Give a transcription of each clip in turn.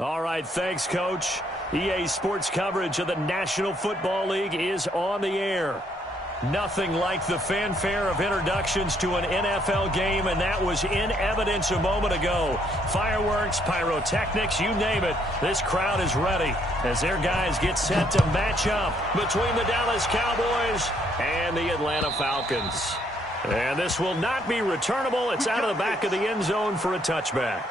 All right, thanks, Coach. EA Sports coverage of the National Football League is on the air. Nothing like the fanfare of introductions to an NFL game, and that was in evidence a moment ago. Fireworks, pyrotechnics, you name it. This crowd is ready as their guys get set to match up between the Dallas Cowboys and the Atlanta Falcons. And this will not be returnable. It's out of the back of the end zone for a touchback.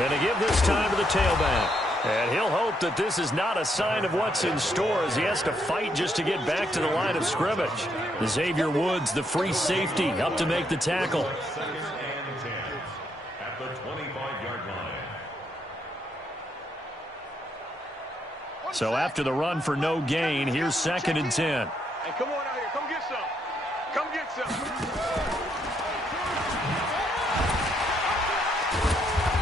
And to give this time to the tailback. And he'll hope that this is not a sign of what's in store as he has to fight just to get back to the line of scrimmage. Xavier Woods, the free safety, up to make the tackle. At the 25-yard line. So after the run for no gain, here's 2nd and 10. Hey, come on out here. Come get some. Come get some.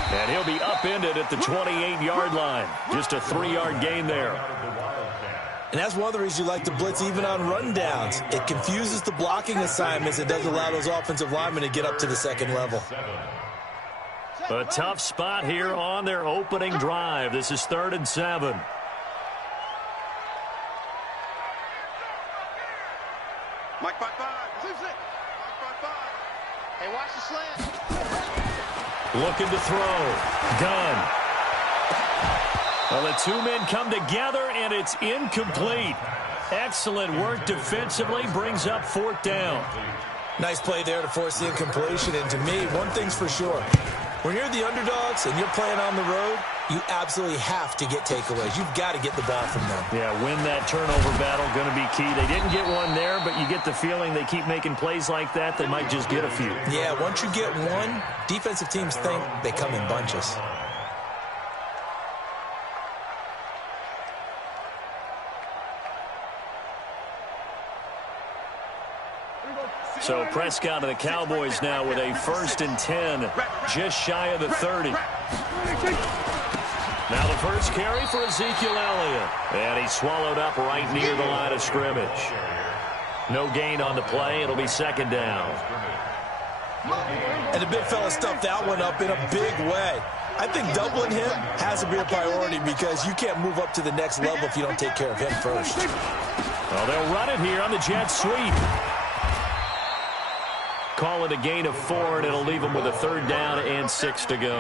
And he'll be upended at the 28-yard line. Just a 3-yard gain there. And that's one of the reasons you like to blitz even on rundowns. It confuses the blocking assignments. It doesn't allow those offensive linemen to get up to the second level. A tough spot here on their opening drive. This is 3rd and 7. Mike 5-5. Mike 5-5. Hey, watch the slant. Looking to throw. Gunn. Well, the two men come together, and it's incomplete. Excellent work defensively. Brings up 4th down. Nice play there to force the incompletion. And to me, one thing's for sure. When you're the underdogs and you're playing on the road, you absolutely have to get takeaways. You've got to get the ball from them. Yeah, win that turnover battle, going to be key. They didn't get one there, but you get the feeling they keep making plays like that, they might just get a few. Yeah, once you get one, defensive teams think they come in bunches. So Prescott of the Cowboys now with a 1st and 10, just shy of the 30. Now the first carry for Ezekiel Elliott. And he's swallowed up right near the line of scrimmage. No gain on the play. It'll be 2nd down. And the big fella stuffed that one up in a big way. I think doubling him has to be a priority because you can't move up to the next level if you don't take care of him first. Well, they'll run it here on the jet sweep. Call it a gain of 4, and it'll leave them with a 3rd down and 6 to go.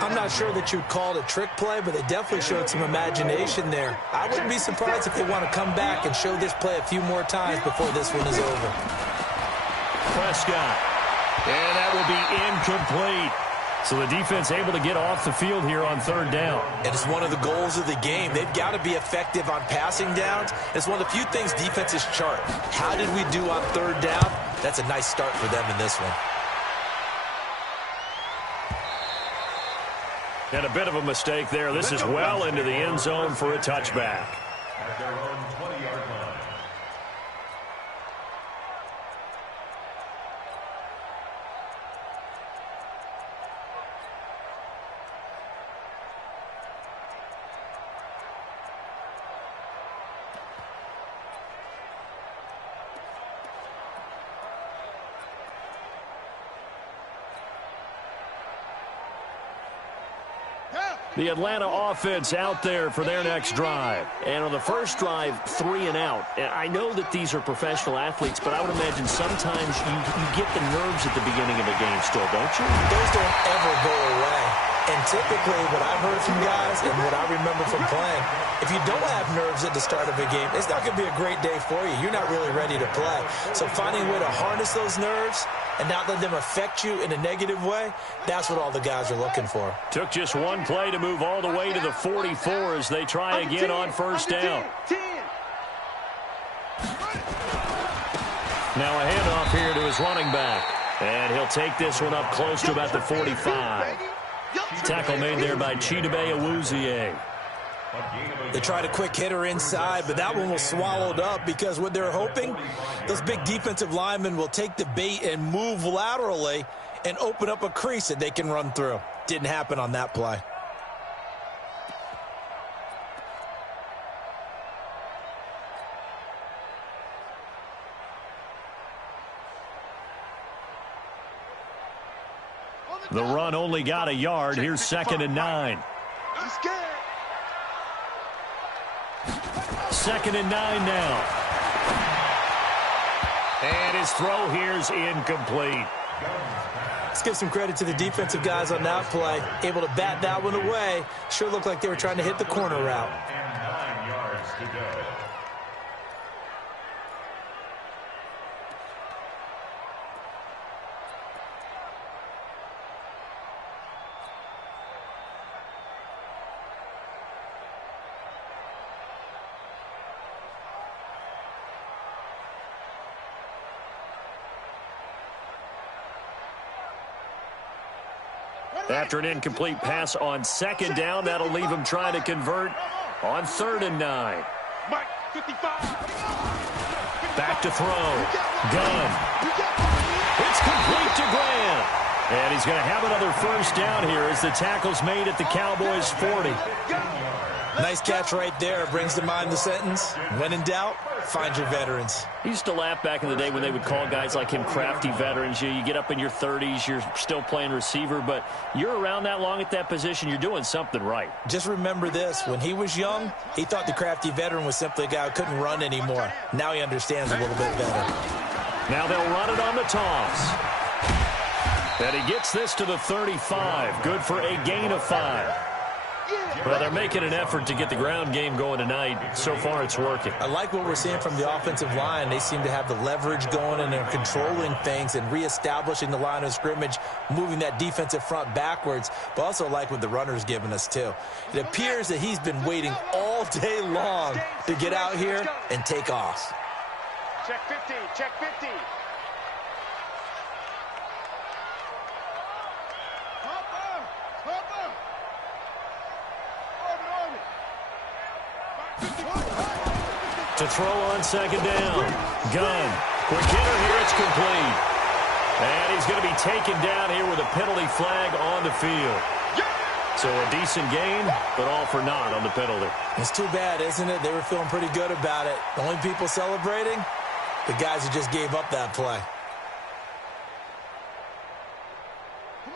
I'm not sure that you'd call it a trick play, but they definitely showed some imagination there. I wouldn't be surprised if they want to come back and show this play a few more times before this one is over. Prescott. And that will be incomplete. So the defense able to get off the field here on 3rd down. And it's one of the goals of the game. They've got to be effective on passing downs. It's one of the few things defenses chart. How did we do on 3rd down? That's a nice start for them in this one. And a bit of a mistake there. This is well into the end zone for a touchback. At their own 20-yard line. The Atlanta offense out there for their next drive. And on the first drive, 3 and out. And I know that these are professional athletes, but I would imagine sometimes you get the nerves at the beginning of a game still, don't you? Those don't ever go away. And typically what I've heard from guys and what I remember from playing, if you don't have nerves at the start of a game, it's not going to be a great day for you. You're not really ready to play. So finding a way to harness those nerves and not let them affect you in a negative way, that's what all the guys are looking for. Took just one play to move all the way to the 44 as they try again on 1st down. Now a handoff here to his running back. And he'll take this one up close to about the 45. Tackle made there by Chidobe Awuzie. They tried a quick hitter inside, but that one was swallowed up because what they're hoping, those big defensive linemen will take the bait and move laterally and open up a crease that they can run through. Didn't happen on that play. The run only got a yard. Here's 2nd and 9. 2nd and 9 now. And his throw here's incomplete. Let's give some credit to the defensive guys on that play. Able to bat that one away. Sure looked like they were trying to hit the corner route. And 9 yards to go. After an incomplete pass on 2nd down, that'll leave him trying to convert on 3rd and 9. Back to throw. Gunn. It's complete to Graham. And he's going to have another first down here as the tackle's made at the Cowboys' 40. Nice catch right there. Brings to mind the sentence, when in doubt, find your veterans. He used to laugh back in the day when they would call guys like him crafty veterans. You get up in your 30s, you're still playing receiver, but you're around that long at that position, you're doing something right. Just remember this. When he was young, he thought the crafty veteran was simply a guy who couldn't run anymore. Now he understands a little bit better. Now they'll run it on the toss. And he gets this to the 35. Good for a gain of 5. Well, they're making an effort to get the ground game going tonight. So far, it's working. I like what we're seeing from the offensive line. They seem to have the leverage going, and they're controlling things and reestablishing the line of scrimmage, moving that defensive front backwards, but also like what the runner's giving us, too. It appears that he's been waiting all day long to get out here and take off. Check 50, check 50. To throw on 2nd down. Gunn. Quick hitter here. It's complete. And he's going to be taken down here with a penalty flag on the field. So a decent gain, but all for naught on the penalty. It's too bad, isn't it? They were feeling pretty good about it. The only people celebrating, the guys who just gave up that play.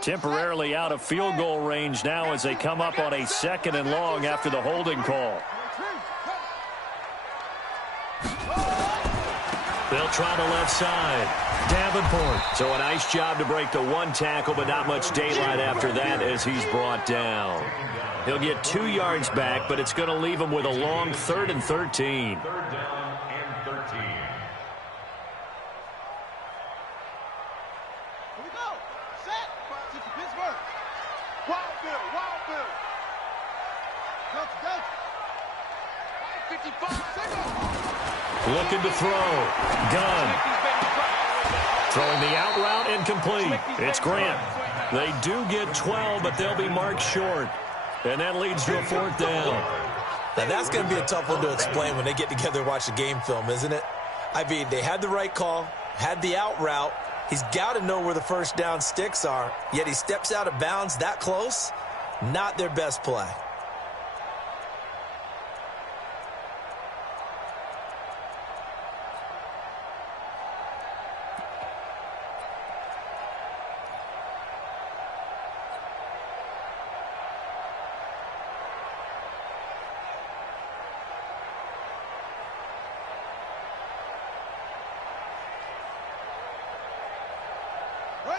Temporarily out of field goal range now as they come up on a 2nd and long after the holding call. They'll try the left side. Davenport. So a nice job to break the one tackle, but not much daylight after that as he's brought down. He'll get 2 yards back, but it's going to leave him with a long 3rd and 13. 3rd down and 13. Here we go. Set. Pittsburgh. Wild Bill. Wild Bill. Touch. 55. Looking to throw. Gunn. Throwing the out route incomplete. It's Grant. They do get 12, but they'll be marked short. And that leads to a 4th down. Now, that's going to be a tough one to explain when they get together and watch the game film, isn't it? I mean, they had the right call, had the out route. He's got to know where the first down sticks are, yet he steps out of bounds that close. Not their best play.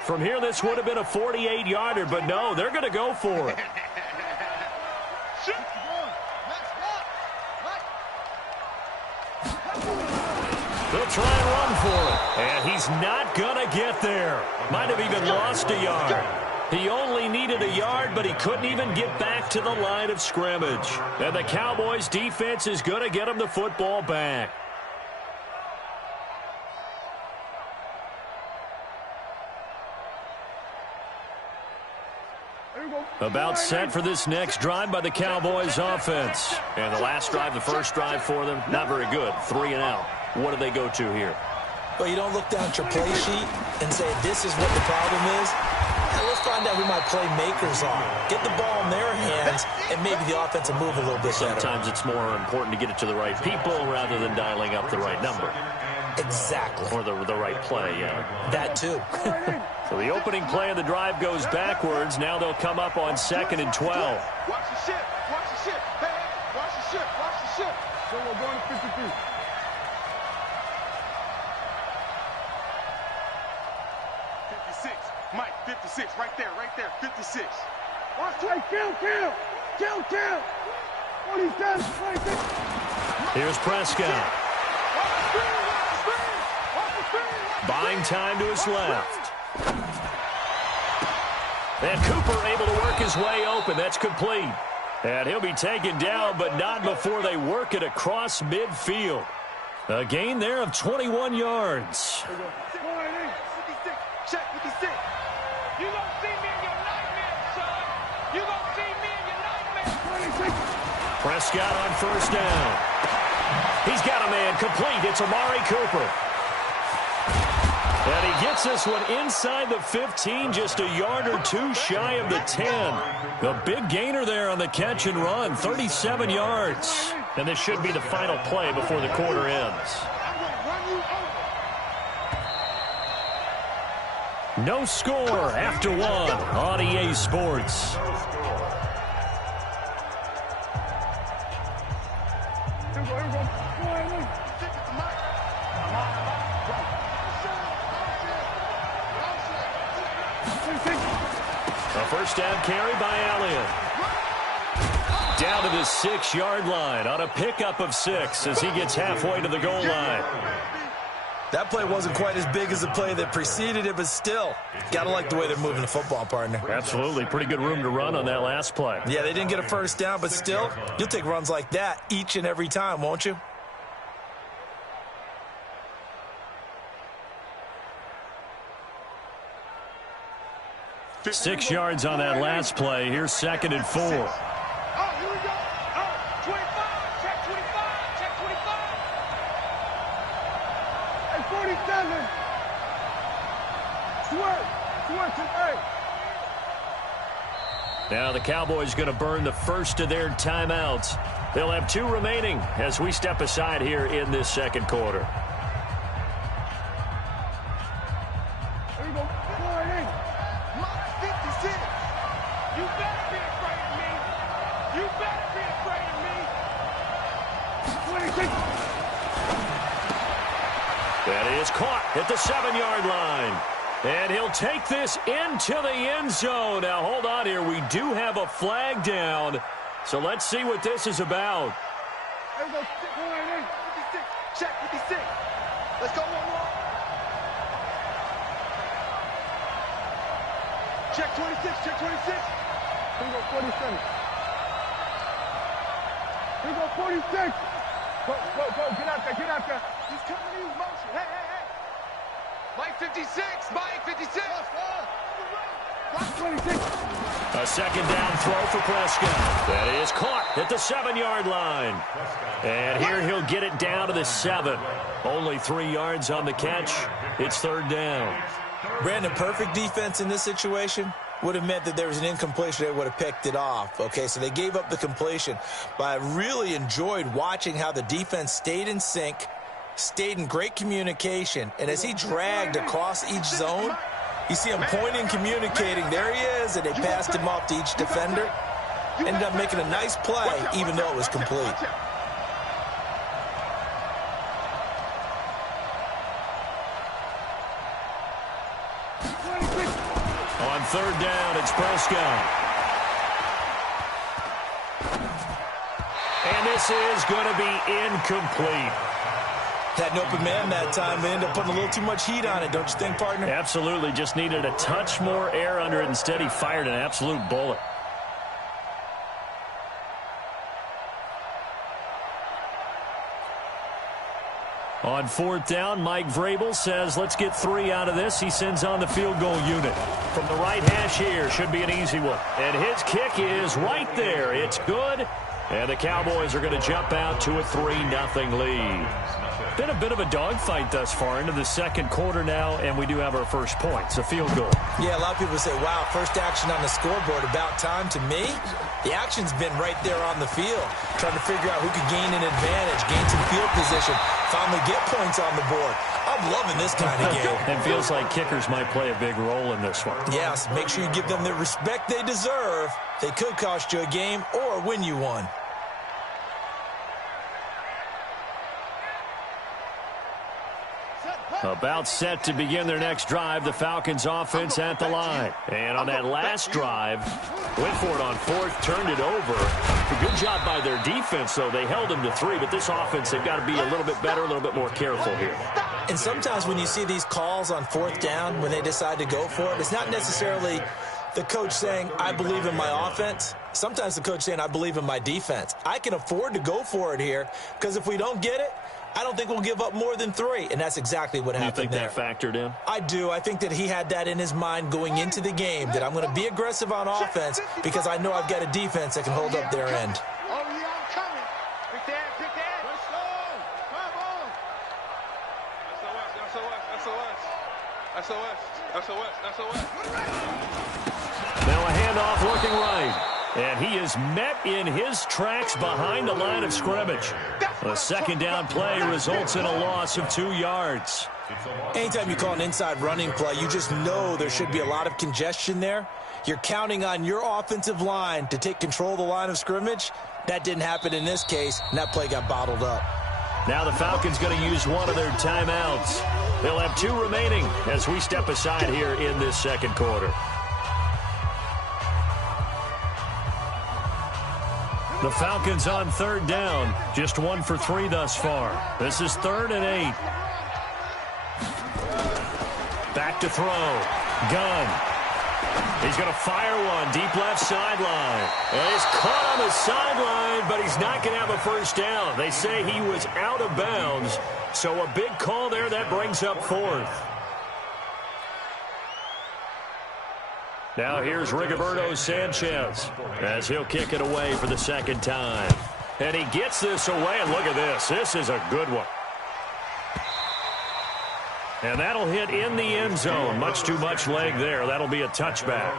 From here, this would have been a 48-yarder, but no, they're going to go for it. They'll try and run for it, and he's not going to get there. Might have even lost a yard. He only needed a yard, but he couldn't even get back to the line of scrimmage. And the Cowboys' defense is going to get him the football back. Here About set for this next drive by the Cowboys offense. And the last drive, the first drive for them, not very good. 3 and out. What do they go to here? Well, you don't look down at your play sheet and say, this is what the problem is. And let's find out who my playmakers are. Get the ball in their hands, and maybe the offense will move a little bit better. Sometimes it's more important to get it to the right people rather than dialing up the right number. Exactly. Or the right play, yeah. That too. So the opening play of the drive goes backwards. Now they'll come up on 2nd and 12. Watch the ship. Watch the ship. Hey, watch the ship. Watch the ship. So we're going to 53. 56. Mike, 56. Right there. 56. Watch it. Kill. 47. 26. Here's Prescott. Buying time to his left. And Cooper able to work his way open. That's complete. And he'll be taken down, but not before they work it across midfield. A gain there of 21 yards. Check 56. You don't see me in your nightmares, son. You don't see me in your nightmares. Prescott on first down. He's got a man complete. It's Amari Cooper. And he gets this one inside the 15, just a yard or two shy of the 10. A big gainer there on the catch and run, 37 yards. And this should be the final play before the quarter ends. No score after 1 on EA Sports. A first down carry by Elliott. Down to the 6-yard line on a pickup of 6 as he gets halfway to the goal line. That play wasn't quite as big as the play that preceded it, but still, gotta like the way they're moving the football, partner. Absolutely. Pretty good room to run on that last play. Yeah, they didn't get a first down, but still, you'll take runs like that each and every time, won't you? Six yards on that last play. Here's 2nd and 4. Oh, here we go. Oh, 25. Check 25. Check 25. And 47. Swerve to 8. Now the Cowboys going to burn the first of their timeouts. They'll have 2 remaining as we step aside here in this second quarter. That is caught at the 7-yard line. And he'll take this into the end zone. Now, hold on here. We do have a flag down. So let's see what this is about. There we go. 56. Check 56. Let's go one more. Check 26. Check 26. Here we go 47. Here we go 46. Go. Get out there. He's coming in motion. Hey. Mike 56. Mike 56. 26. A second down throw for Prescott. That is caught at the 7-yard line. And here he'll get it down to the 7. Only 3 yards on the catch. It's 3rd down. Brandon, perfect defense in this situation would have meant that there was an incompletion. They would have picked it off. Okay, so they gave up the completion. But I really enjoyed watching how the defense stayed in sync, stayed in great communication. And as he dragged across each zone, you see him pointing, communicating. There he is, and they passed him off to each defender. Ended up making a nice play, even though it was complete. On 3rd down, it's Prescott. And this is going to be incomplete. Had an open man that time. They ended up putting a little too much heat on it, don't you think, partner? Absolutely. Just needed a touch more air under it. Instead, he fired an absolute bullet. On fourth down, Mike Vrabel says, let's get 3 out of this. He sends on the field goal unit. From the right hash here, should be an easy one. And his kick is right there. It's good. And the Cowboys are going to jump out to a 3-0 lead. Been a bit of a dogfight thus far into the second quarter now, and we do have our first points, a field goal. Yeah, a lot of people say, wow, first action on the scoreboard, about time. To me, the action's been right there on the field, trying to figure out who could gain an advantage, gain some field position, finally get points on the board. I'm loving this kind of game. It feels like kickers might play a big role in this one. Yes, make sure you give them the respect they deserve. They could cost you a game or win you one. About set to begin their next drive, the Falcons offense at the line. And on that last drive, went for it on fourth, turned it over. A good job by their defense, though. They held them to 3, but this offense, they've got to be a little bit better, a little bit more careful here. And sometimes when you see these calls on fourth down, when they decide to go for it, it's not necessarily the coach saying, I believe in my offense. Sometimes the coach saying, I believe in my defense. I can afford to go for it here, because if we don't get it, I don't think we'll give up more than 3, and that's exactly what happened there. You think that factored in? I do. I think that he had that in his mind going into the game, that I'm going to be aggressive on offense because I know I've got a defense that can hold up their end. Oh, yeah, I'm coming. Pick that. Let's go. Come on. SOS. Now a handoff looking right. And he is met in his tracks behind the line of scrimmage. A second down play results in a loss of 2 yards. Anytime you call an inside running play, you just know there should be a lot of congestion there. You're counting on your offensive line to take control of the line of scrimmage. That didn't happen in this case, and that play got bottled up. Now the Falcons going to use one of their timeouts. They'll have 2 remaining as we step aside here in this second quarter. The Falcons on third down. Just 1 for 3 thus far. This is 3rd and 8. Back to throw. Gunn. He's going to fire one. Deep left sideline. And he's caught on the sideline, but he's not going to have a first down. They say he was out of bounds. So a big call there. That brings up 4th. Now here's Rigoberto Sanchez as he'll kick it away for the second time. And he gets this away, and look at this. This is a good one. And that'll hit in the end zone. Much too much leg there. That'll be a touchback.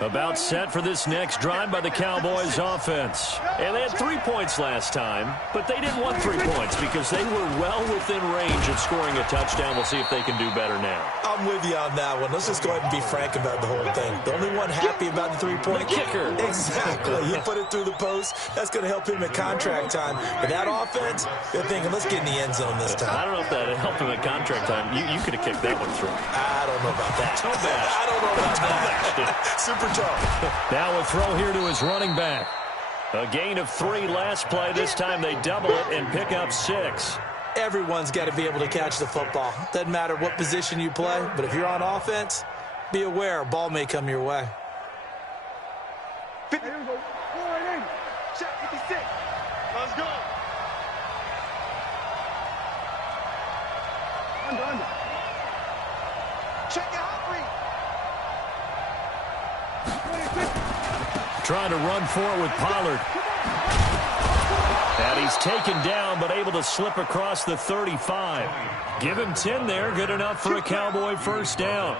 About set for this next drive by the Cowboys offense. And they had 3 points last time, but they didn't want 3 points because they were well within range of scoring a touchdown. We'll see if they can do better now. I'm with you on that one. Let's just go ahead and be frank about the whole thing. The only one happy about the 3-point kicker. Exactly. You put it through the post. That's going to help him at contract time. But that offense, they're thinking, let's get in the end zone this time. I don't know if that helped him at contract time. You could have kicked that one through. I don't know about that. Toe bash. I don't know about that. Super tough. Now a throw here to his running back. A gain of 3 last play. This time they double it and pick up 6. Everyone's got to be able to catch the football. Doesn't matter what position you play, but if you're on offense, be aware a ball may come your way. 50. Here we go. 480. Shot 56. Let's go. Under. Check it out. Trying to run for it with Pollard. And he's taken down, but able to slip across the 35. Give him 10 there. Good enough for a Cowboy first down.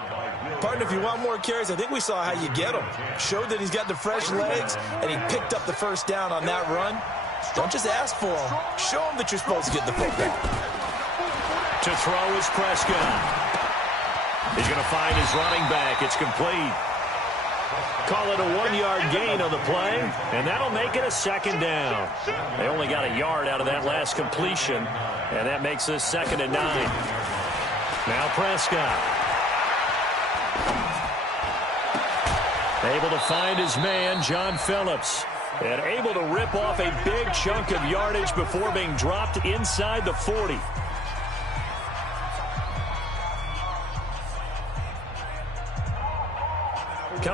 Partner, if you want more carries, I think we saw how you get him. Showed that he's got the fresh legs, and he picked up the first down on that run. Don't just ask for him. Show him that you're supposed to get the football. To throw is Prescott. He's going to find his running back. It's complete. Call it a 1-yard gain on the play, and that'll make it a second down. They only got a yard out of that last completion, and that makes this 2nd and 9. Now Prescott. Able to find his man, John Phillips, and able to rip off a big chunk of yardage before being dropped inside the 40.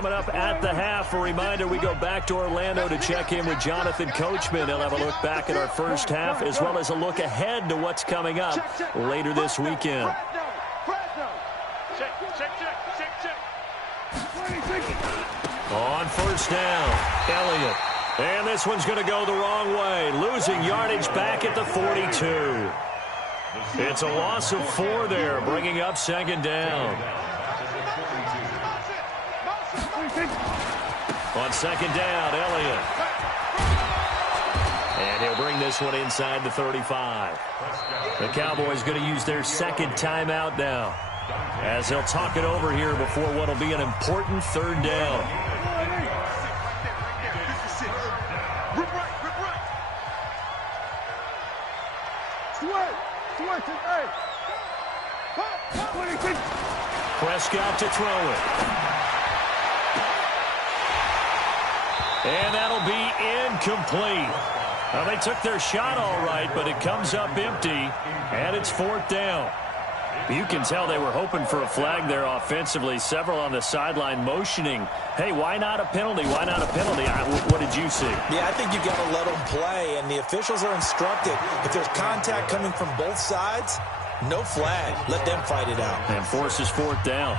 Coming up at the half, a reminder, we go back to Orlando to check in with Jonathan Coachman. He'll have a look back at our first half as well as a look ahead to what's coming up later this weekend. On first down, Elliott. And this one's going to go the wrong way. Losing yardage back at the 42. It's a loss of 4 there, bringing up second down. On second down, Elliott. And he'll bring this one inside the 35. The Cowboys going to use their second timeout now, as they'll talk it over here before what will be an important third down. Prescott to throw it. And that'll be incomplete. Well, they took their shot all right, but it comes up empty, and it's fourth down. You can tell they were hoping for a flag there offensively. Several on the sideline motioning, hey, why not a penalty? Why not a penalty? What did you see? Yeah, I think you got to let them play, and the officials are instructed. If there's contact coming from both sides, no flag. Let them fight it out. And forces fourth down.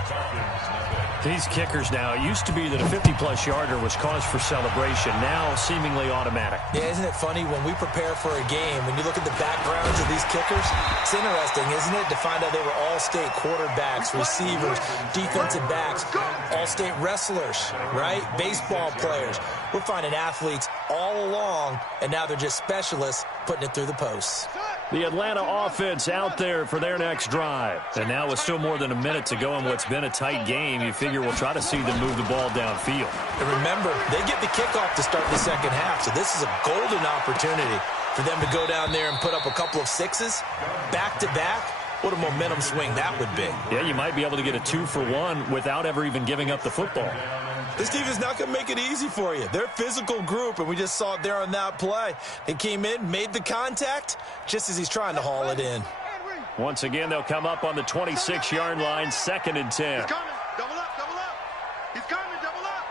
These kickers now, it used to be that a 50-plus yarder was cause for celebration. Now seemingly automatic. Yeah, isn't it funny when we prepare for a game, when you look at the backgrounds of these kickers, it's interesting, isn't it, to find out they were all-state quarterbacks, receivers, defensive backs, all-state wrestlers, right? Baseball players. We're finding athletes all along, and now they're just specialists putting it through the posts. The Atlanta offense out there for their next drive. And now with still more than a minute to go in what's been a tight game, you figure we'll try to see them move the ball downfield. And remember, they get the kickoff to start the second half, so this is a golden opportunity for them to go down there and put up a couple of sixes back-to-back. What a momentum swing that would be. Yeah, you might be able to get a 2-for-1 without ever even giving up the football. This defense is not going to make it easy for you. They're a physical group, and we just saw it there on that play. They came in, made the contact, just as he's trying to haul it in. Once again, they'll come up on the 26-yard line, 2nd and 10. He's coming. Double up, double up. He's coming, double up.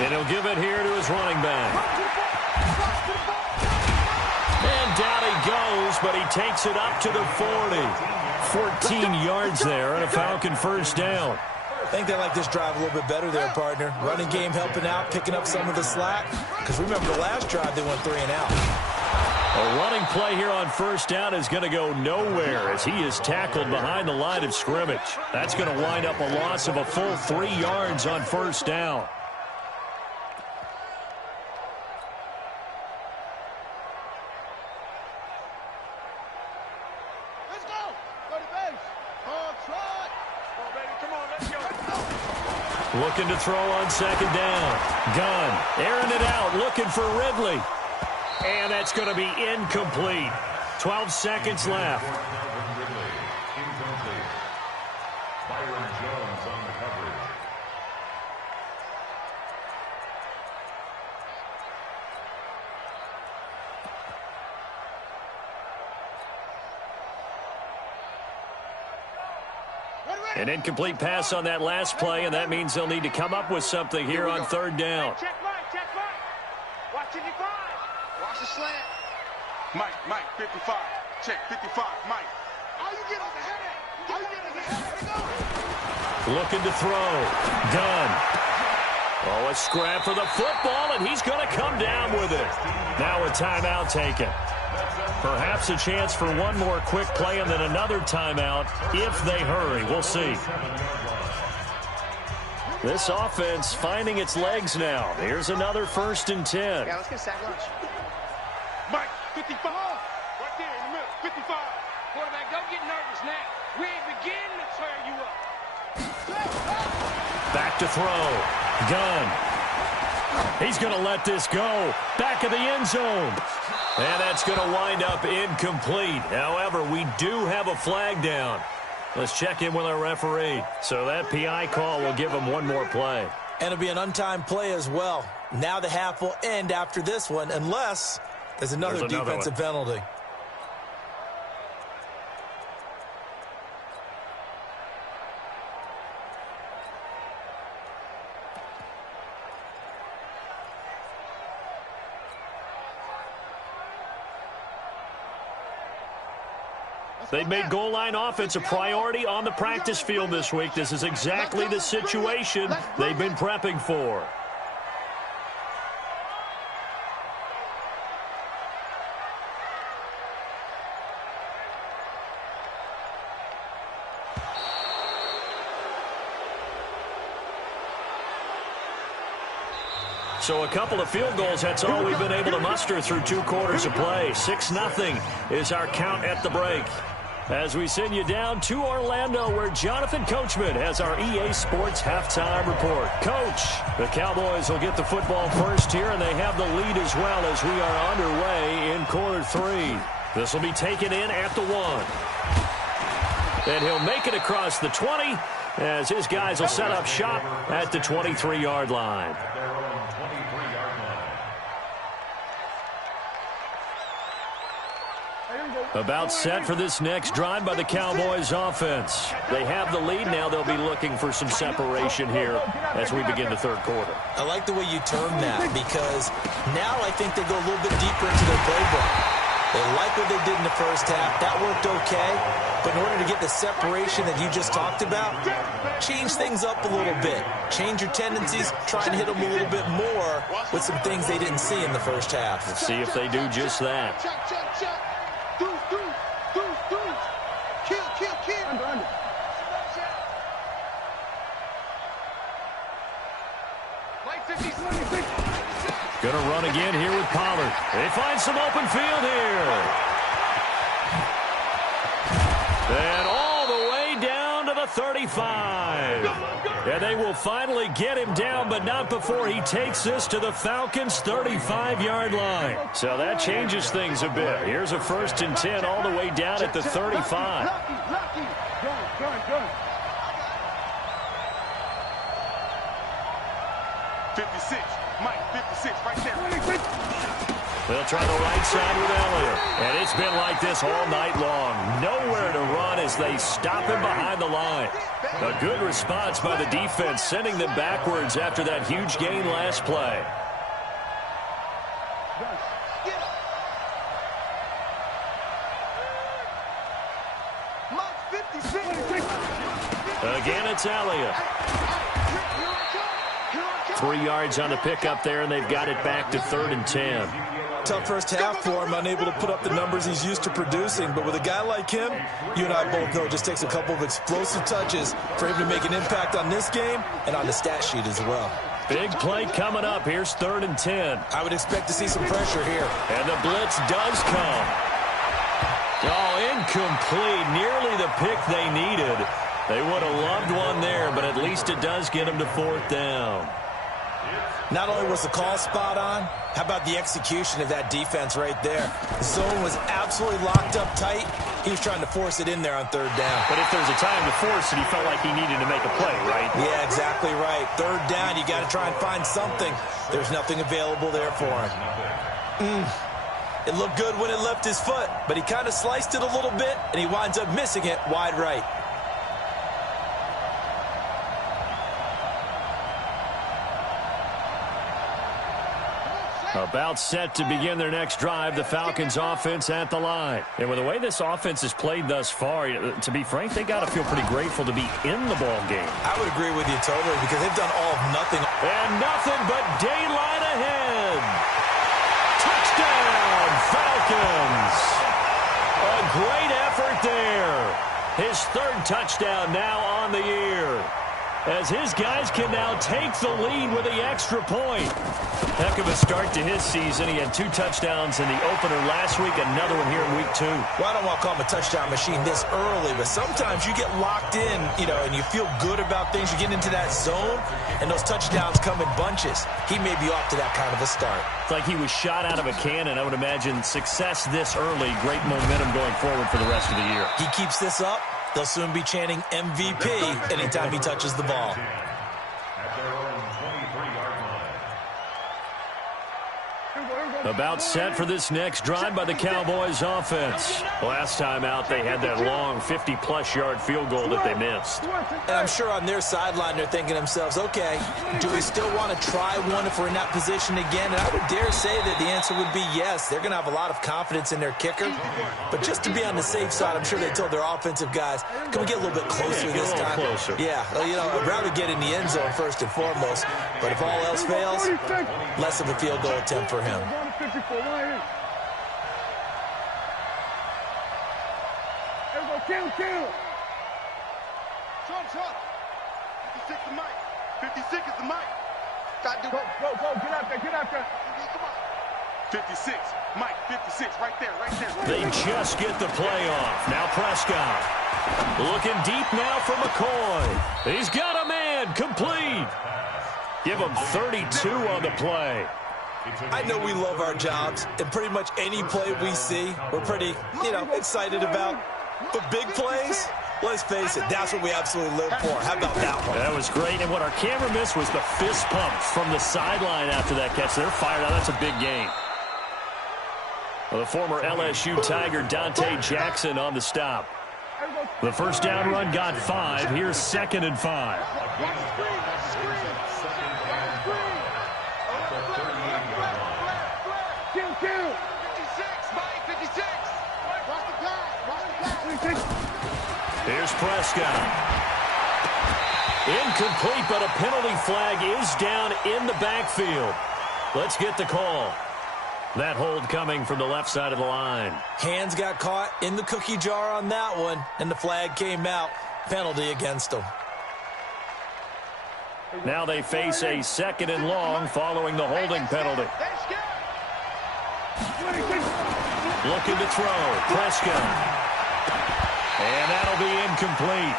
And he'll give it here to his running back. And down he goes, but he takes it up to the 40. 14 yards there and a Falcon first down. I think they like this drive a little bit better there, partner. Running game helping out, picking up some of the slack. Because remember, the last drive they went 3 and out. A running play here on first down is going to go nowhere as he is tackled behind the line of scrimmage. That's going to wind up a loss of a full 3 yards on first down. Looking to throw on second down. Gunn airing it out, looking for Ridley. And that's going to be incomplete. 12 seconds left. Byron Jones on the coverage. An incomplete pass on that last play, and that means they'll need to come up with something here on third down. Check Mike, check Mike. Watch it, watch the slant. Mike, 55. Check, 55, Mike. All you get is a headache. All you get is a headache. Looking to throw. Gunn. Oh, a scrap for the football, and he's going to come down with it. Now a timeout taken. Perhaps a chance for one more quick play and then another timeout if they hurry. We'll see. This offense finding its legs now. Here's another 1st and 10. Yeah, let's get sack lunch. Mike, 55. Right there in the middle, 55. Quarterback, don't get nervous now. We ain't beginning to tear you up. Back to throw. Gunn. He's going to let this go. Back of the end zone. And that's going to wind up incomplete. However, we do have a flag down. Let's check in with our referee. So that PI call will give him one more play. And it'll be an untimed play as well. Now the half will end after this one, unless there's another defensive penalty. They've made goal line offense a priority on the practice field this week. This is exactly the situation they've been prepping for. So a couple of field goals, that's all we've been able to muster through 2 quarters of play. 6-0 is our count at the break. As we send you down to Orlando, where Jonathan Coachman has our EA Sports halftime report. Coach, the Cowboys will get the football first here, and they have the lead as well as we are underway in quarter 3. This will be taken in at the 1. And he'll make it across the 20 as his guys will set up shop at the 23-yard line. About set for this next drive by the Cowboys offense. They have the lead. Now they'll be looking for some separation here as we begin the 3rd quarter. I like the way you term that, because now I think they go a little bit deeper into their playbook. They like what they did in the first half. That worked okay. But in order to get the separation that you just talked about, change things up a little bit. Change your tendencies. Try and hit them a little bit more with some things they didn't see in the first half. Let's see if they do just that. Going to run again here with Pollard. They find some open field here. And all the way down to the 35. And they will finally get him down, but not before he takes this to the Falcons' 35-yard line. So that changes things a bit. Here's a 1st and 10 all the way down at the 35. 56, Mike, 56, right there. They'll try the right side with Elliott. And it's been like this all night long. Nowhere to run as they stop him behind the line. A good response by the defense, sending them backwards after that huge gain last play. Again, it's Elliott. 3 yards on the pickup there, and they've got it back to 3rd and 10. Tough first half for him, unable to put up the numbers he's used to producing. But with a guy like him, you and I both know it just takes a couple of explosive touches for him to make an impact on this game and on the stat sheet as well. Big play coming up. Here's 3rd and 10. I would expect to see some pressure here. And the blitz does come. Oh, incomplete. Nearly the pick they needed. They would have loved one there, but at least it does get them to 4th down. Not only was the call spot on, how about the execution of that defense right there? The zone was absolutely locked up tight. He was trying to force it in there on 3rd down. But if there's a time to force it, he felt like he needed to make a play, right? Yeah, exactly right. 3rd down, you got to try and find something. There's nothing available there for him. It looked good when it left his foot, but he kind of sliced it a little bit, and he winds up missing it wide right. About set to begin their next drive, the Falcons offense at the line. And with the way this offense has played thus far, to be frank, they got to feel pretty grateful to be in the ball game. I would agree with you totally, because they've done all of nothing. And nothing but daylight ahead. Touchdown, Falcons. A great effort there. His 3rd touchdown now on the year, as his guys can now take the lead with the extra point. Heck of a start to his season. He had 2 touchdowns in the opener last week, another one here in week 2. Well, I don't want to call him a touchdown machine this early, but sometimes you get locked in, and you feel good about things. You get into that zone, and those touchdowns come in bunches. He may be off to that kind of a start. It's like he was shot out of a cannon. I would imagine success this early, great momentum going forward for the rest of the year. He keeps this up, they'll soon be chanting MVP anytime he touches the ball. About set for this next drive by the Cowboys offense. Last time out, they had that long 50-plus yard field goal that they missed. And I'm sure on their sideline, they're thinking to themselves, okay, do we still want to try one if we're in that position again? And I would dare say that the answer would be yes. They're going to have a lot of confidence in their kicker. But just to be on the safe side, I'm sure they told their offensive guys, can we get a little bit closer this time? Closer. Yeah, well, you know, I'd rather get in the end zone first and foremost. But if all else fails, less of a field goal attempt for him. 54, right here. There we go, kill. Short. 56 is Mike. 56 is the Mike. Got to go, get out there. Come on. 56, Mike, 56, right there. They just get the play off. Now Prescott. Looking deep now for McCoy. He's got a man, complete. Give him 32 on the play. I know we love our jobs, and pretty much any play we see, we're pretty, excited about. But big plays, let's face it, that's what we absolutely live for. How about that one? That was great, and what our camera missed was the fist pump from the sideline after that catch. They're fired out. That's a big gain. Well, the former LSU Tiger Dante Jackson on the stop. The first down run got 5. Here's 2nd and 5. Here's Prescott. Incomplete, but a penalty flag is down in the backfield. Let's get the call. That hold coming from the left side of the line. Hands got caught in the cookie jar on that one, and the flag came out. Penalty against them. Now they face a 2nd and long following the holding penalty. Looking to throw. Prescott. And that'll be incomplete.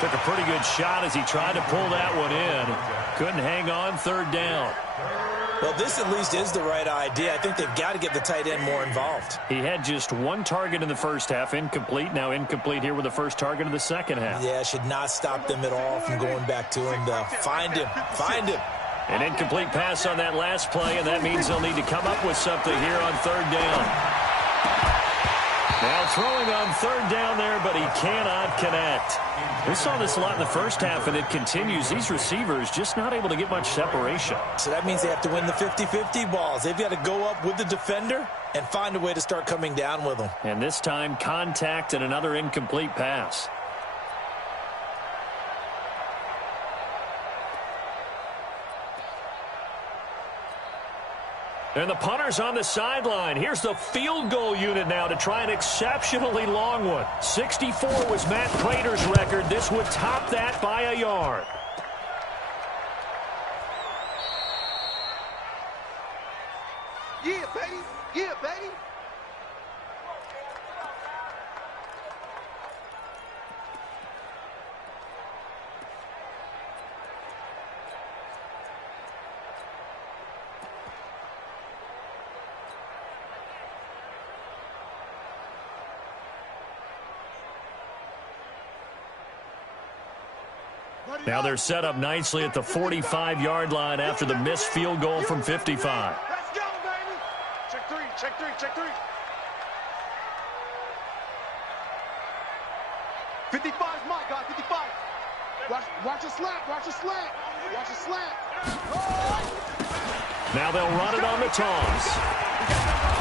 Took a pretty good shot as he tried to pull that one in. Couldn't hang on 3rd down. Well, this at least is the right idea. I think they've got to get the tight end more involved. He had just 1 target in the first half, incomplete. Now incomplete here with the first target of the second half. Yeah, should not stop them at all from going back to him, though. Find him. An incomplete pass on that last play, and that means they'll need to come up with something here on 3rd down. Now throwing on 3rd down there, but he cannot connect. We saw this a lot in the first half, and it continues. These receivers just not able to get much separation. So that means they have to win the 50-50 balls. They've got to go up with the defender and find a way to start coming down with them. And this time, contact and another incomplete pass. And the punter's on the sideline. Here's the field goal unit now to try an exceptionally long one. 64 was Matt Prater's record. This would top that by a yard. Yeah, baby. Now they're set up nicely at the 45-yard line after the missed field goal from 55. Let's go, baby. Check three. 55's Mike, guys, 55. Watch a slant. Now they'll run it on the toss.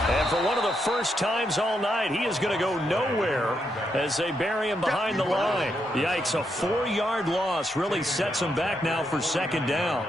And for one of the first times all night, he is going to go nowhere as they bury him behind the line. Yikes, a 4-yard loss really sets him back now for 2nd down.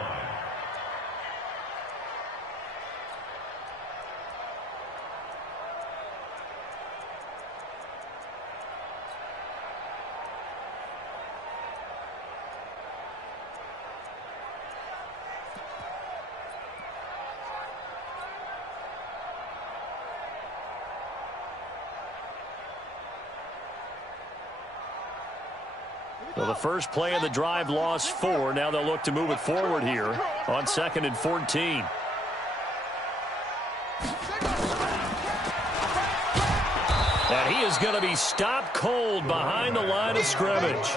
Well, the first play of the drive lost 4. Now they'll look to move it forward here on 2nd and 14. And he is going to be stopped cold behind the line of scrimmage.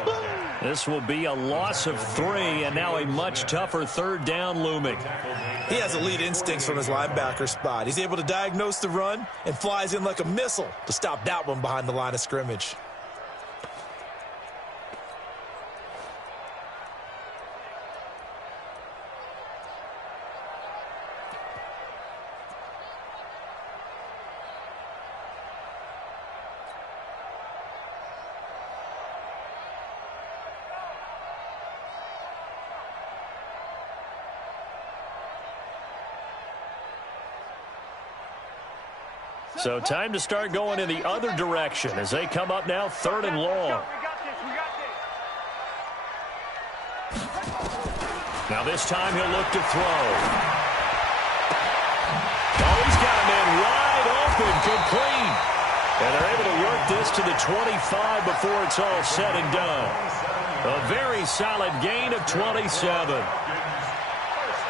This will be a loss of 3, and now a much tougher 3rd down looming. He has elite instincts from his linebacker spot. He's able to diagnose the run and flies in like a missile to stop that one behind the line of scrimmage. So time to start going in the other direction as they come up now 3rd and long. Now this time he'll look to throw. Oh, he's got a man wide open, complete. And they're able to work this to the 25 before it's all said and done. A very solid gain of 27.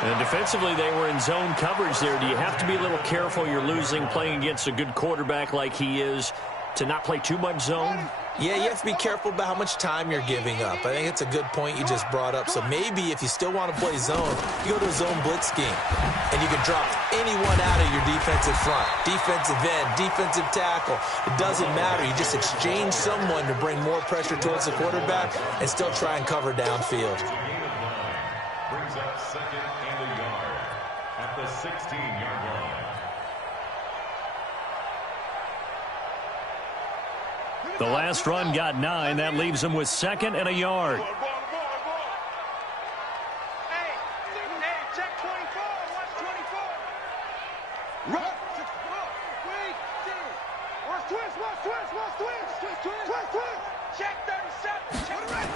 And defensively, they were in zone coverage there. Do you have to be a little careful? You're losing playing against a good quarterback like he is to not play too much zone? Yeah, you have to be careful about how much time you're giving up. I think it's a good point you just brought up. So maybe if you still want to play zone, you go to a zone blitz scheme. And you can drop anyone out of your defensive front. Defensive end, defensive tackle. It doesn't matter. You just exchange someone to bring more pressure towards the quarterback and still try and cover downfield. Brings up 2nd and a yard at the 16-yard line. The last run got 9. That leaves him with 2nd and a yard. Hey, check 24. Watch 24. Run. Wait. Watch twist. Check 37. Check right.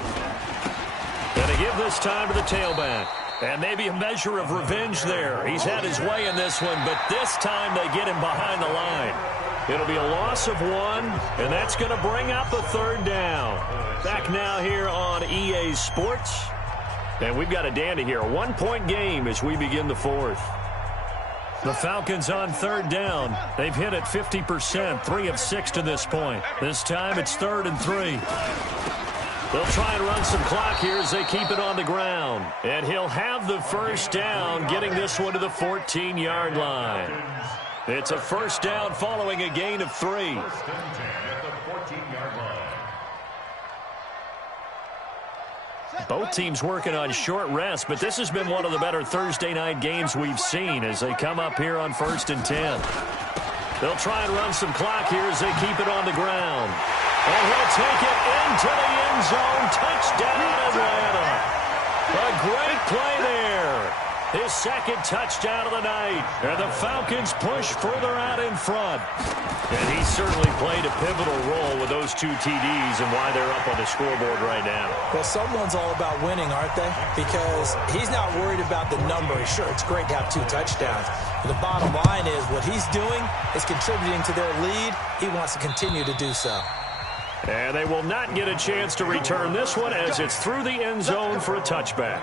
Going to give this time to the tailback. And maybe a measure of revenge there. He's had his way in this one, but this time they get him behind the line. It'll be a loss of 1, and that's going to bring up a 3rd down. Back now here on EA Sports. And we've got a dandy here. A 1-point game as we begin the 4th. The Falcons on 3rd down. They've hit it 50%, 3 of 6 to this point. This time it's 3rd and 3. They'll try and run some clock here as they keep it on the ground. And he'll have the 1st down, getting this one to the 14-yard line. It's a 1st down following a gain of 3. 1st and 10 at the 14-yard line. Both teams working on short rest, but this has been one of the better Thursday night games we've seen as they come up here on 1st and 10. They'll try and run some clock here as they keep it on the ground. And he'll take it into the end zone. Touchdown, Atlanta. A great play there. His 2nd touchdown of the night. And the Falcons push further out in front. And he certainly played a pivotal role with those 2 TDs and why they're up on the scoreboard right now. Well, someone's all about winning, aren't they? Because he's not worried about the number. Sure, it's great to have 2 touchdowns. But the bottom line is what he's doing is contributing to their lead. He wants to continue to do so. And they will not get a chance to return this one as it's through the end zone for a touchback.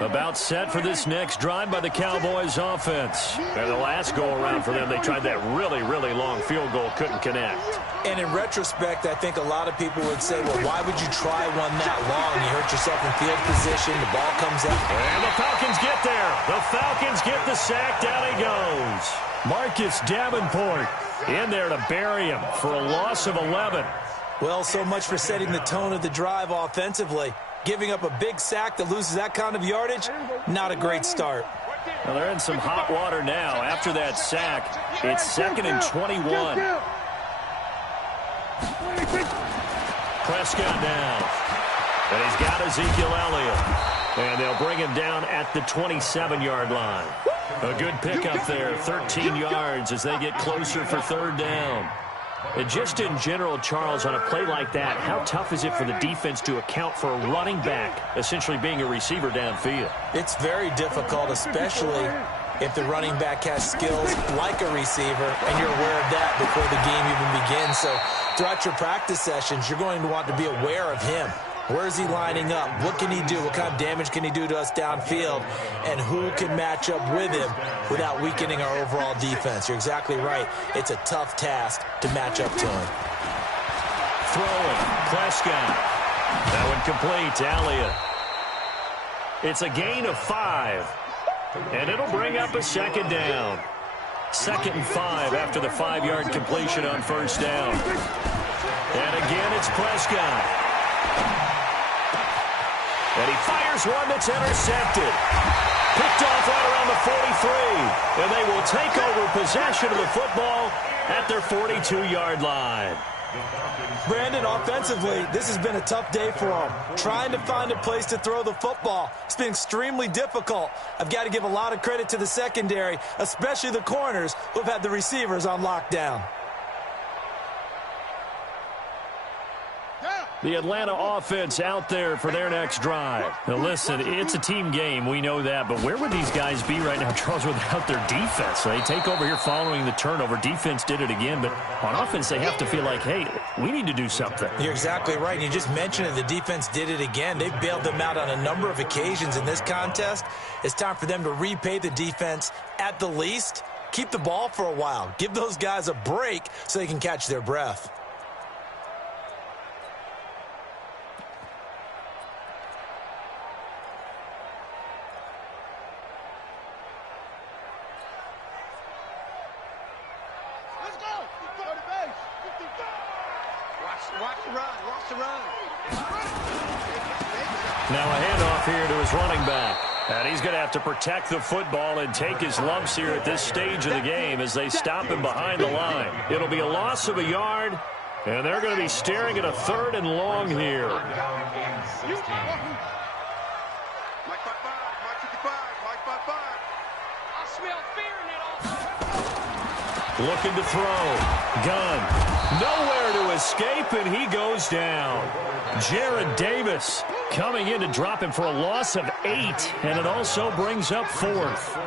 About set for this next drive by the Cowboys offense. And the last go-around for them, they tried that really, really long field goal, couldn't connect. And in retrospect, I think a lot of people would say, well, why would you try one that long? You hurt yourself in field position, the ball comes out. And the Falcons get there. The Falcons get the sack, down he goes. Marcus Davenport in there to bury him for a loss of 11. Well, so much for setting the tone of the drive offensively. Giving up a big sack that loses that kind of yardage, not a great start. Well, they're in some hot water now. After that sack, it's 2nd and 21. Prescott down. And he's got Ezekiel Elliott. And they'll bring him down at the 27-yard line. A good pickup there, 13 yards as they get closer for 3rd down. And just in general, Charles, on a play like that, how tough is it for the defense to account for a running back essentially being a receiver downfield? It's very difficult, especially if the running back has skills like a receiver, and you're aware of that before the game even begins. So throughout your practice sessions, you're going to want to be aware of him. Where is he lining up? What can he do? What kind of damage can he do to us downfield? And who can match up with him without weakening our overall defense? You're exactly right. It's a tough task to match up to him. Throwing. Prescott. That one complete to Elliott. It's a gain of 5. And it'll bring up a second down. 2nd and 5 after the 5-yard completion on first down. And again, it's Prescott. And he fires one that's intercepted. Picked off right around the 43. And they will take over possession of the football at their 42-yard line. Brandon, offensively, this has been a tough day for them. Trying to find a place to throw the football. It's been extremely difficult. I've got to give a lot of credit to the secondary, especially the corners who have had the receivers on lockdown. The Atlanta offense out there for their next drive. Now listen, it's a team game, we know that, but where would these guys be right now, Charles, without their defense? So they take over here following the turnover. Defense did it again, but on offense they have to feel like, hey, we need to do something. You're exactly right. You just mentioned it. The defense did it again. They bailed them out on a number of occasions in this contest. It's time for them to repay the defense at the least. Keep the ball for a while. Give those guys a break so they can catch their breath. Now a handoff here to his running back. And he's going to have to protect the football and take his lumps here at this stage of the game as they stop him behind the line. It'll be a loss of a yard, and they're going to be staring at a 3rd and long here. Looking to throw. Gunn. Nowhere to escape, and he goes down. Jared Davis coming in to drop him for a loss of 8, and it also brings up 4th.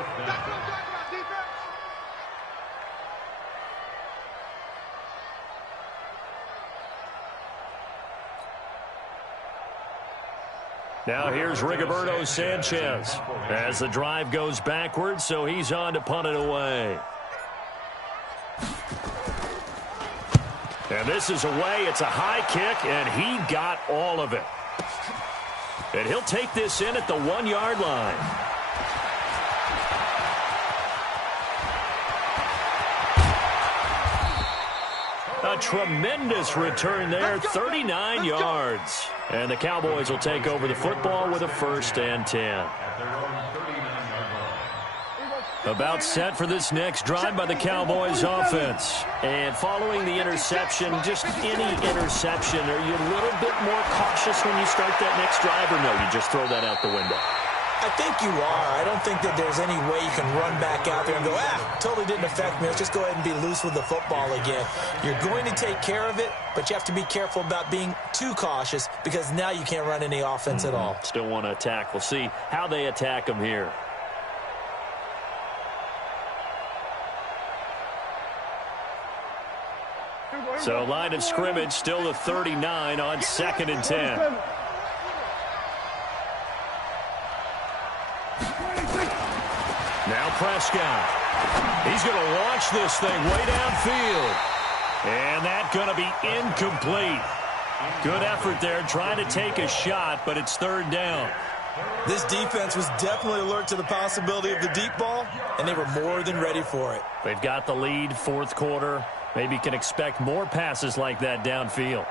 Now here's Rigoberto Sanchez as the drive goes backwards, so he's on to punt it away. And this is away. It's a high kick, and he got all of it. And he'll take this in at the 1-yard line. A tremendous return there, 39 yards. And the Cowboys will take over the football with a 1st and 10. About set for this next drive by the Cowboys offense. And following the interception, just any interception, are you a little bit more cautious when you start that next drive, or no, you just throw that out the window? I think you are. I don't think that there's any way you can run back out there and go, totally didn't affect me. Let's just go ahead and be loose with the football again. You're going to take care of it, but you have to be careful about being too cautious because now you can't run any offense at all. Still want to attack. We'll see how they attack them here. So line of scrimmage still the 39 on 2nd and 10. Now Prescott. He's going to launch this thing way downfield. And that's going to be incomplete. Good effort there trying to take a shot, but it's 3rd down. This defense was definitely alert to the possibility of the deep ball, and they were more than ready for it. They've got the lead, 4th quarter. Maybe can expect more passes like that downfield.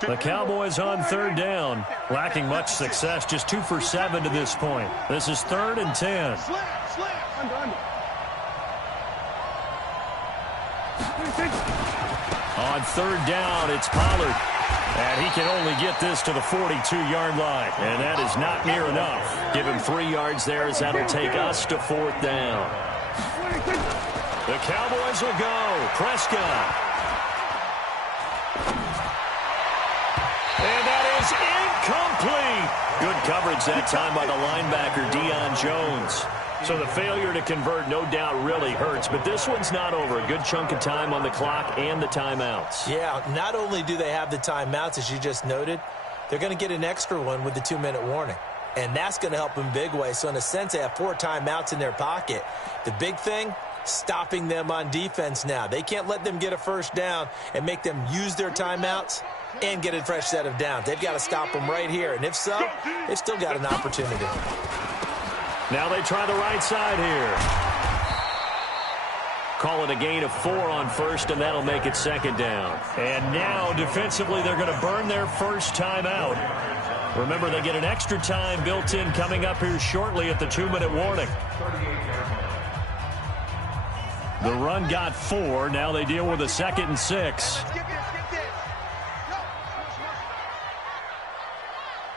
The Cowboys on 3rd down, lacking much success, just 2 for 7 to this point. This is 3rd and 10. On 3rd down, it's Pollard. And he can only get this to the 42-yard line. And that is not near enough. Give him 3 yards there as that'll take us to 4th down. The Cowboys will go. Prescott. And that is incomplete. Good coverage that time by the linebacker, Deion Jones. So the failure to convert no doubt really hurts, but this one's not over. A good chunk of time on the clock and the timeouts. Yeah, not only do they have the timeouts, as you just noted, they're going to get an extra one with the 2-minute warning. And that's going to help them big way. So in a sense, they have 4 timeouts in their pocket. The big thing, stopping them on defense now. They can't let them get a first down and make them use their timeouts and get a fresh set of downs. They've got to stop them right here. And if so, they've still got an opportunity. Now they try the right side here. Call it a gain of 4 on first, and that'll make it second down. And now, defensively, they're going to burn their first timeout. Remember, they get an extra time built in coming up here shortly at the 2-minute warning. The run got 4. Now they deal with a 2nd and 6.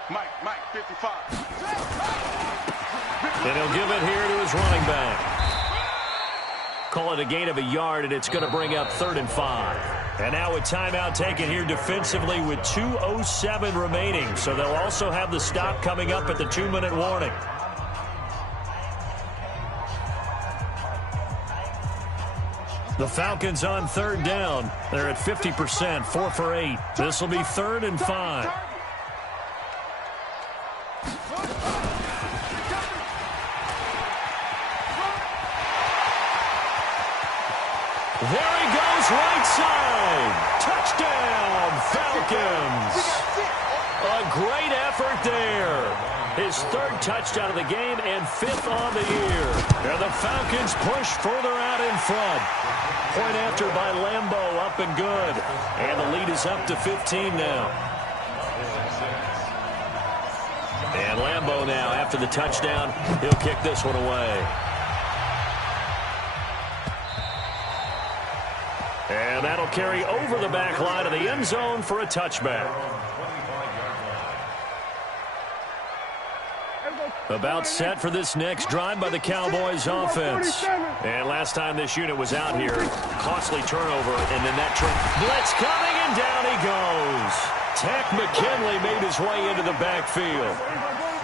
Mike, 55. And he'll give it here to his running back. Call it a gain of a yard, and it's going to bring up 3rd and 5. And now a timeout taken here defensively with 2:07 remaining. So they'll also have the stop coming up at the 2-minute warning. The Falcons on 3rd down. They're at 50%, 4 for 8. This will be 3rd and 5. There he goes, right side. Touchdown, Falcons. A great effort there. His 3rd touchdown of the game and 5th on the year. And the Falcons push further out in front. Point after by Lambeau, up and good. And the lead is up to 15 now. And Lambeau now, after the touchdown, he'll kick this one away. And that'll carry over the back line of the end zone for a touchback. About set for this next drive by the Cowboys offense. And last time this unit was out here, costly turnover, and then that blitz coming, and down he goes. Tech McKinley made his way into the backfield.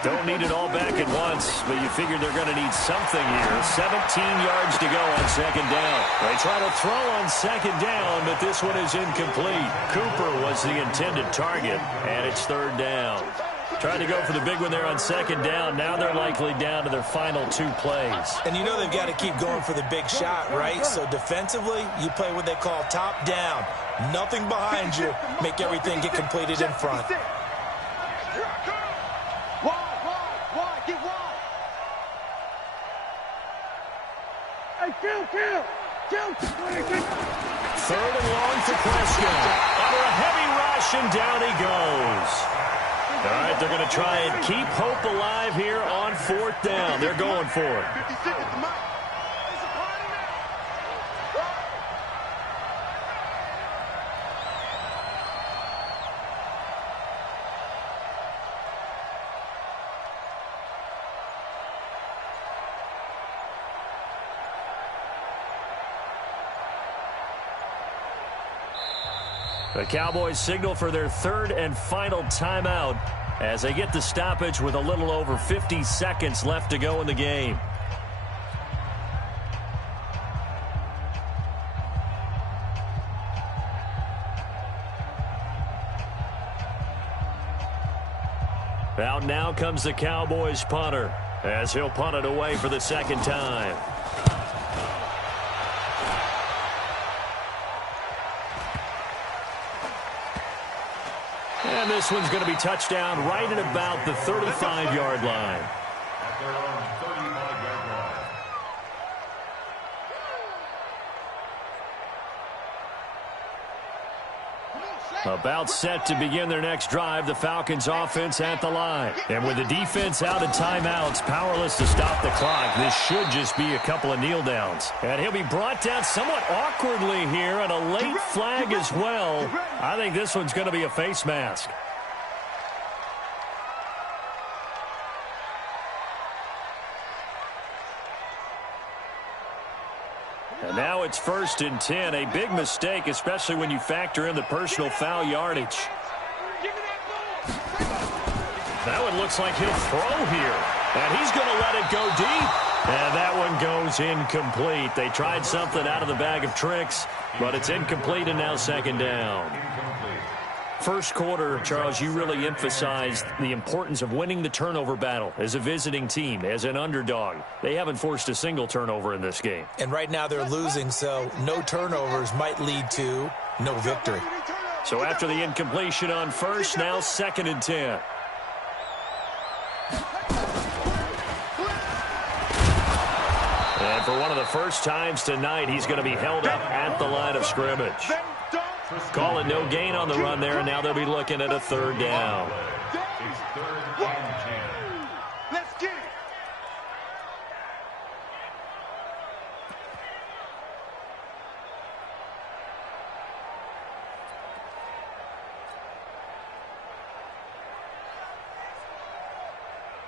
Don't need it all back at once, but you figure they're going to need something here. 17 yards to go on 2nd down. They try to throw on 2nd down, but this one is incomplete. Cooper was the intended target, and it's 3rd down. Trying to go for the big one there on 2nd down. Now they're likely down to their final 2 plays. And you know they've got to keep going for the big shot, right? So defensively, you play what they call top down. Nothing behind you. Make everything get completed in front. Kill. 3rd and long for Prescott. Under a heavy rush, and down he goes. All right, they're going to try and keep hope alive here on 4th down. They're going for it. The Cowboys signal for their 3rd and final timeout as they get the stoppage with a little over 50 seconds left to go in the game. Out now comes the Cowboys punter as he'll punt it away for the 2nd time. And this one's going to be touchdown right at about the 35-yard line. At their own 35-yard line. About set to begin their next drive, the Falcons offense at the line. And with the defense out of timeouts, powerless to stop the clock, this should just be a couple of kneel downs. And he'll be brought down somewhat awkwardly here, and a late flag as well. I think this one's going to be a face mask. And now it's 1st and 10. A big mistake, especially when you factor in the personal foul yardage. That one looks like he'll throw here. And he's going to let it go deep. And goes incomplete. They tried something out of the bag of tricks, but it's incomplete and now second down. First quarter, Charles, you really emphasized the importance of winning the turnover battle as a visiting team, as an underdog. They haven't forced a single turnover in this game. And right now they're losing, so no turnovers might lead to no victory. So after the incompletion on first, now 2nd and 10. And for one of the first times tonight, he's going to be held up at the line of scrimmage. Call it no gain on the run there, and now they'll be looking at a 3rd down. It's 3rd and 10. Let's get it.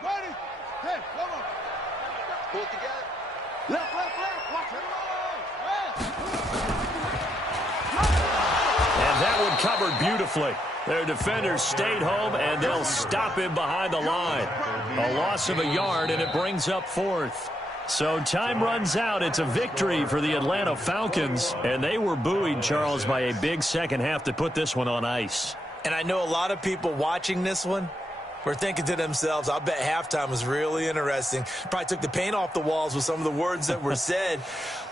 Ready? Hey, come on. Pull it together. Left. Watch it. And that one covered beautifully. Their defenders stayed home, and they'll stop him behind the line. A loss of a yard, and it brings up 4th. So time runs out. It's a victory for the Atlanta Falcons, and they were buoyed, Charles, by a big second half to put this one on ice. And I know a lot of people watching this one were thinking to themselves, I bet halftime was really interesting. Probably took the paint off the walls with some of the words that were said.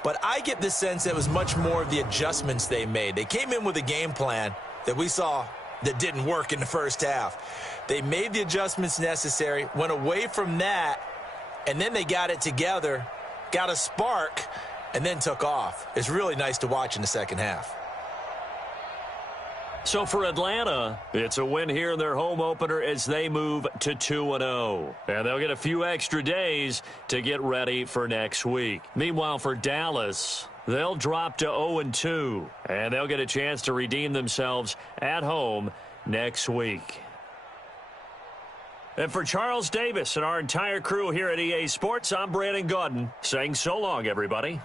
But I get the sense that it was much more of the adjustments they made. They came in with a game plan that we saw that didn't work in the first half. They made the adjustments necessary, went away from that, and then they got it together, got a spark, and then took off. It's really nice to watch in the second half. So for Atlanta, it's a win here in their home opener as they move to 2-0. And they'll get a few extra days to get ready for next week. Meanwhile, for Dallas, they'll drop to 0-2, and they'll get a chance to redeem themselves at home next week. And for Charles Davis and our entire crew here at EA Sports, I'm Brandon Gaudin saying so long, everybody.